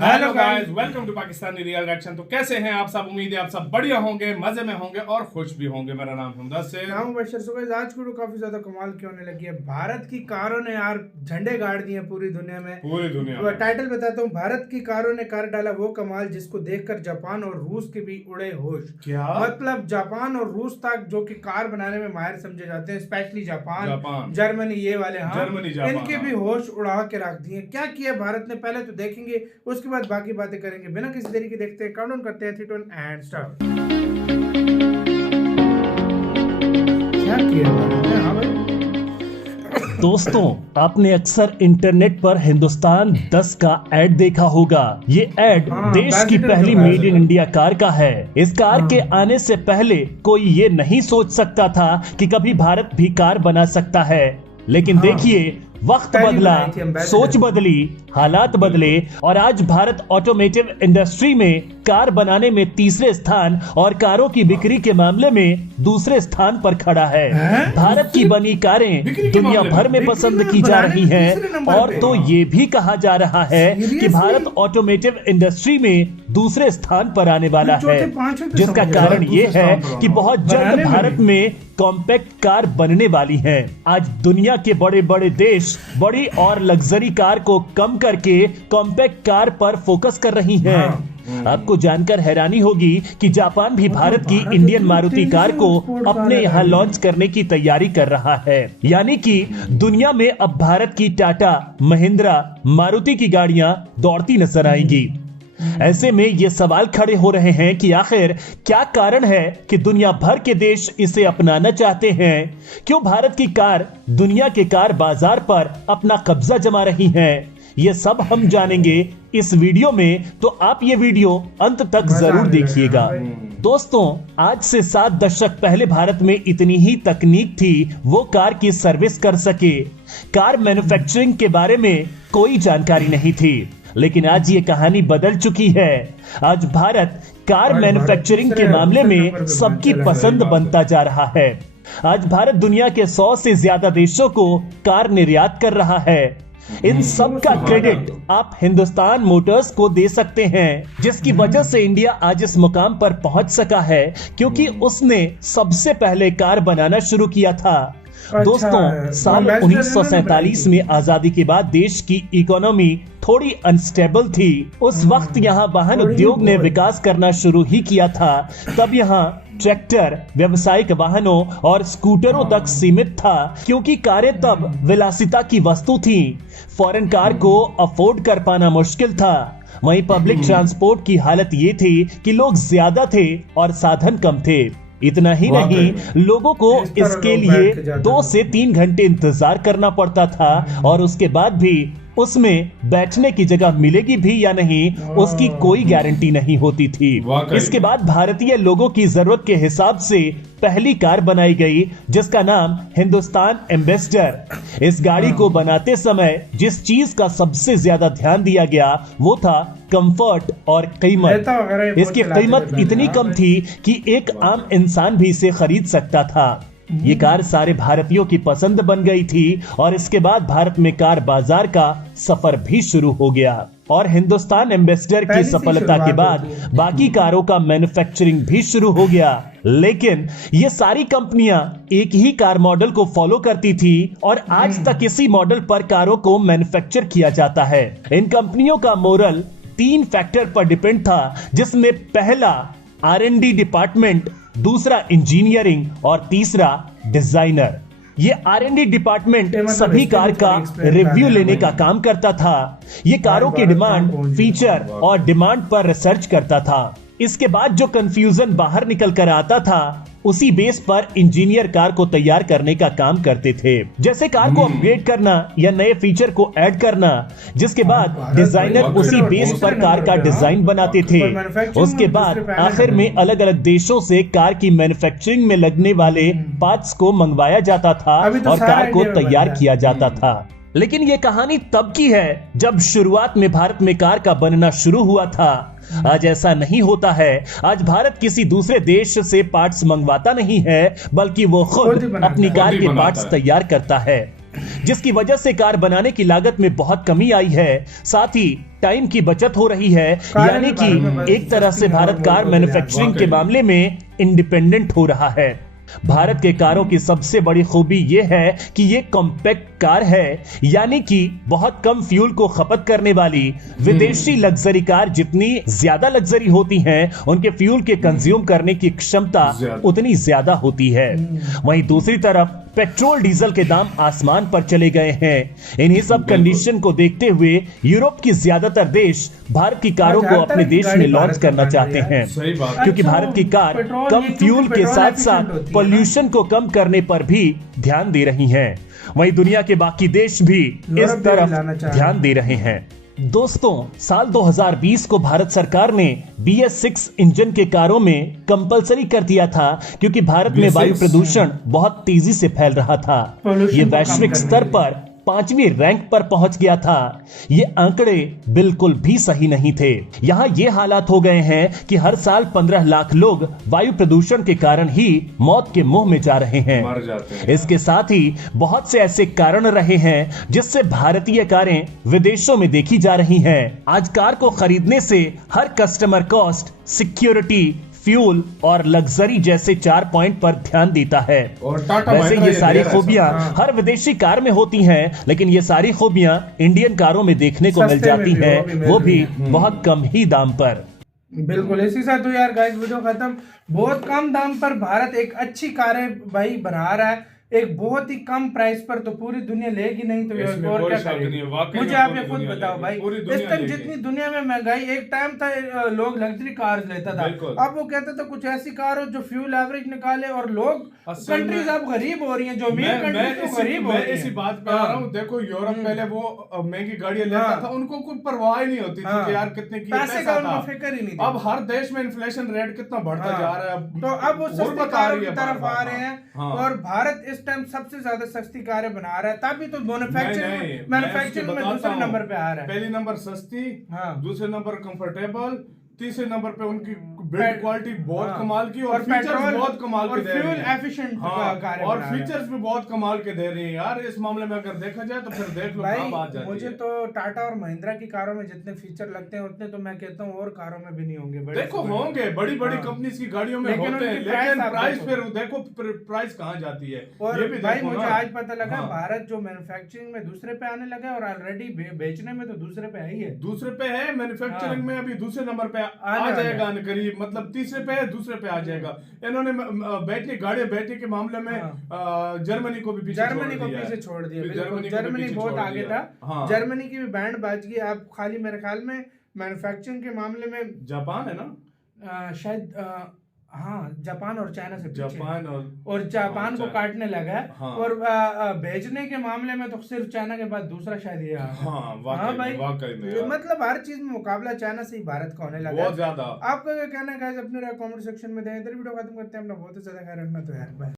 Hello guys, welcome to Pakistani real reaction. तो कैसे हैं आप सब? उम्मीद है आप सब बढ़िया होंगे, मजे में होंगे और खुश भी होंगे। मेरा नाम है मुदस्सिर। नाम बशर। सो गाइस, आज वीडियो काफी ज्यादा कमाल की होने लगी है। भारत की कारों ने यार झंडे गाड़ दिए पूरी दुनिया में। तो टाइटल बताता हूँ, भारत की कारों ने कर डाला वो कमाल जिसको देखकर जापान और रूस के भी उड़े होश। क्या मतलब जापान और रूस तक जो कि कार बनाने में माहिर समझे जाते हैं, स्पेशली जापान, जर्मनी, ये वाले, हाँ, इनके भी होश उड़ा के रख दिए। क्या किया भारत ने पहले तो देखेंगे, उसके बाद बाकी बातें करेंगे। बिना किसी देरी के देखते हैं, काउंटडाउन करते हैं 3, 2 एंड स्टार्ट। क्या किया भारत ने? हाँ भाई। दोस्तों, आपने अक्सर इंटरनेट पर हिंदुस्तान 10 का ऐड देखा होगा। ये ऐड देश की पहली मेड इन इंडिया कार का है। इस कार के आने से पहले कोई ये नहीं सोच सकता था कि कभी भारत भी कार बना सकता है। लेकिन देखिए, वक्त बदला, सोच बदली, हालात बदले और आज भारत ऑटोमेटिव इंडस्ट्री में कार बनाने में तीसरे स्थान और कारों की बिक्री के मामले में दूसरे स्थान पर खड़ा है। भारत की बनी कारें दुनिया भर में पसंद की जा रही हैं और तो ये भी कहा जा रहा है कि भारत ऑटोमेटिव इंडस्ट्री में दूसरे स्थान पर आने वाला है, जिसका कारण ये है कि बहुत जल्द भारत में कॉम्पैक्ट कार बनने वाली है। आज दुनिया के बड़े बड़े देश बड़ी और लग्जरी कार को कम करके कॉम्पैक्ट कार पर फोकस कर रही हैं। आपको जानकर हैरानी होगी कि जापान भी भारत की इंडियन मारुति कार को अपने यहाँ लॉन्च करने की तैयारी कर रहा है। यानी कि दुनिया में अब भारत की टाटा, महिंद्रा, मारुति की गाड़ियां दौड़ती नजर आएंगी। ऐसे में ये सवाल खड़े हो रहे हैं कि आखिर क्या कारण है कि दुनिया भर के देश इसे अपनाना चाहते हैं? क्यों भारत की कार दुनिया के कार बाजार पर अपना कब्जा जमा रही है? ये सब हम जानेंगे इस वीडियो में, तो आप ये वीडियो अंत तक जरूर देखिएगा। दोस्तों, आज से 7 दशक पहले भारत में इतनी ही तकनीक थी वो कार की सर्विस कर सके। कार मैन्युफैक्चरिंग के बारे में कोई जानकारी नहीं थी, लेकिन आज ये कहानी बदल चुकी है। आज भारत कार मैन्युफैक्चरिंग के मामले में सबकी पसंद बनता जा रहा है। आज भारत दुनिया के 100 से ज्यादा देशों को कार निर्यात कर रहा है। इन सब का क्रेडिट आप हिंदुस्तान मोटर्स को दे सकते हैं, जिसकी वजह से इंडिया आज इस मुकाम पर पहुंच सका है, क्योंकि उसने सबसे पहले कार बनाना शुरू किया था। दोस्तों, साल 1947 में आजादी के बाद देश की इकोनॉमी थोड़ी अनस्टेबल थी। उस वक्त यहाँ वाहन उद्योग ने विकास करना शुरू ही किया था। तब यहाँ ट्रैक्टर व्यावसायिक वाहनों और स्कूटरों तक सीमित था, क्योंकि कारें तब विलासिता की वस्तु थी। फॉरेन कार को अफोर्ड कर पाना मुश्किल था। वहीं पब्लिक ट्रांसपोर्ट की हालत ये थी कि लोग ज्यादा थे और साधन कम थे। इतना ही नहीं, लोगों को इसके लिए 2 से 3 घंटे इंतजार करना पड़ता था और उसके बाद भी उसमें बैठने की जगह मिलेगी भी या नहीं, उसकी कोई गारंटी नहीं होती थी। इसके बाद भारतीय लोगों की जरूरत के हिसाब से पहली कार बनाई गई, जिसका नाम हिंदुस्तान एम्बेसडर। इस गाड़ी को बनाते समय जिस चीज का सबसे ज्यादा ध्यान दिया गया वो था कंफर्ट और कीमत। इसकी कीमत इतनी कम थी कि एक आम इंसान भी इसे खरीद सकता था। ये कार सारे भारतीयों की पसंद बन गई थी और इसके बाद भारत में कार बाजार का सफर भी शुरू हो गया। और हिंदुस्तान एम्बेसडर की सफलता के बाद बाकी कारों का मैन्युफैक्चरिंग भी शुरू हो गया। लेकिन ये सारी कंपनियां एक ही कार मॉडल को फॉलो करती थी और आज तक इसी मॉडल पर कारों को मैन्युफैक्चर किया जाता है। इन कंपनियों का मोरल 3 फैक्टर पर डिपेंड था, जिसमें पहला R&D डिपार्टमेंट, दूसरा इंजीनियरिंग और तीसरा डिजाइनर। ये R&D डिपार्टमेंट सभी कार का रिव्यू लेने का काम करता था। ये कारों की डिमांड, फीचर और डिमांड पर रिसर्च करता था। इसके बाद जो कंफ्यूजन बाहर निकल कर आता था, उसी बेस पर इंजीनियर कार को तैयार करने का काम करते थे, जैसे कार को अपग्रेड करना या नए फीचर को ऐड करना। जिसके बाद डिजाइनर उसी बेस पर कार का डिजाइन बनाते थे। उसके बाद आखिर में अलग अलग देशों से कार की मैन्युफैक्चरिंग में लगने वाले पार्ट्स को मंगवाया जाता था और कार को तैयार किया जाता था। लेकिन ये कहानी तब की है जब शुरुआत में भारत में कार का बनना शुरू हुआ था। आज ऐसा नहीं होता है। आज भारत किसी दूसरे देश से पार्ट्स मंगवाता नहीं है, बल्कि वो खुद अपनी कार के पार्ट्स तैयार करता है। जिसकी वजह से कार बनाने की लागत में बहुत कमी आई है। साथ ही टाइम की बचत हो रही है, यानी कि एक तरह से भारत कार मैन्युफैक्चरिंग के मामले में इंडिपेंडेंट हो रहा है। भारत के कारों की सबसे बड़ी खूबी यह है कि ये कॉम्पैक्ट कार है, यानी कि बहुत कम फ्यूल को खपत करने वाली। विदेशी लग्जरी कार जितनी ज्यादा लग्जरी होती हैं, उनके फ्यूल के कंज्यूम करने की क्षमता उतनी ज्यादा होती है। वहीं दूसरी तरफ पेट्रोल डीजल के दाम आसमान पर चले गए हैं। इन्हीं सब कंडीशन को देखते हुए यूरोप की ज्यादातर देश भारत की कारों को अपने देश में लॉन्च करना चाहते हैं, क्योंकि भारत की कार कम फ्यूल के साथ साथ पोल्यूशन को कम करने पर भी ध्यान दे रही हैं। वहीं दुनिया के बाकी देश भी इस तरफ ध्यान दे रहे हैं। दोस्तों, साल 2020 को भारत सरकार ने BS6 इंजन के कारों में कंपलसरी कर दिया था, क्योंकि भारत में वायु प्रदूषण बहुत तेजी से फैल रहा था। ये वैश्विक स्तर पर 5वीं रैंक पर पहुंच गया था। ये आंकड़े बिल्कुल भी सही नहीं थे। यहाँ ये हालात हो गए हैं कि हर साल 15 लाख लोग वायु प्रदूषण के कारण ही मौत के मुंह में जा रहे हैं। मर जाते हैं। इसके साथ ही बहुत से ऐसे कारण रहे हैं जिससे भारतीय कारें विदेशों में देखी जा रही हैं। आज कार को खरीदने से हर कस्टमर कॉस्ट, सिक्योरिटी, फ्यूल और लग्जरी जैसे 4 पॉइंट पर ध्यान देता है। और वैसे ये सारी खूबियां हर विदेशी कार में होती हैं, लेकिन ये सारी खूबियां इंडियन कारों में देखने को मिल जाती हैं, वो भी बहुत कम ही दाम पर। बिल्कुल, इसी साथ तो यार गाइस वीडियो खत्म। बहुत कम दाम पर भारत एक अच्छी कारें भाई बना रहा है, एक बहुत ही कम प्राइस पर। तो पूरी दुनिया लेगी नहीं तो और क्या करेगी? मुझे आप ये खुद बताओ भाई, इस टाइम जितनी दुनिया में महंगाई, एक टाइम था लोग लग्जरी कार्स लेता था, अब वो कहते थे कुछ ऐसी कार हो जो फ्यूल एवरेज निकाले, और लोग कंट्रीज अब गरीब हो रही हैं, जो अमीर कंट्रीज गरीब हो रही हैं। इसी बात पे आ रहा हूँ। देखो यूरोप पहले वो महंगी गाड़ियां लेता था, उनको कोई परवाह नहीं होती थी कि यार कितने की पैसे का उनको फिक्र ही नहीं था। अब हर देश में इन्फ्लेशन रेट कितना बढ़ता जा रहा है, तो अब वो सस्ती कारों की तरफ आ रहे हैं। और भारत इस टाइम सबसे ज्यादा सस्ती कारें बना रहा है, तभी तो मैन्युफैक्चरिंग में दूसरे नंबर पे आ रहा है। पहली नंबर सस्ती, दूसरे नंबर कंफर्टेबल, तीसरे नंबर पे उनकी बिल्ड क्वालिटी बहुत कमाल की, और फीचर्स बहुत कमाल के दे रही है, फ्यूल एफिशिएंट और फीचर्स भी बहुत कमाल के दे रही है यार। इस मामले में अगर देखा जाए तो फिर देख लो कहां बात जाती है। मुझे तो टाटा और महिंद्रा की कारों में जितने फीचर लगते हैं उतने तो मैं कहता हूँ और कारों में भी नहीं होंगे। देखो होंगे, बड़ी बड़ी कंपनीज की गाड़ियों में होते हैं, लेकिन प्राइस फिर देखो प्राइस कहां जाती है। और भाई मुझे आज पता लगा भारत जो मैन्युफैक्चरिंग में दूसरे पे आने लगा, और ऑलरेडी बेचने में तो दूसरे पे ही है, दूसरे पे है मैन्युफैक्चरिंग में, अभी दूसरे नंबर पे आ जाएगा करीब, मतलब तीसरे पे है, दूसरे पे आ जाएगा। इन्होंने गाड़ियां के मामले में जर्मनी को भी पीछे छोड़ दिया। जर्मनी बहुत आगे था। जर्मनी की भी बैंड बाज गई। आप खाली मेरे ख्याल में मैन्युफैक्चरिंग के मामले में जापान है ना, शायद हाँ, जापान और चाइना से जापान और जापान को काटने लगा है। और भेजने के मामले में तो सिर्फ चाइना के बाद दूसरा शायद ये भाई, मतलब हर चीज में मुकाबला चाइना से ही भारत का होने लगा बहुत ज्यादा। आपका क्या कहना है गाइस? अपने कमेंट सेक्शन में दें। इधर वीडियो खत्म करते हैं। अपना बहुत ही ज्यादा ख्याल रखना। तो यार बाय।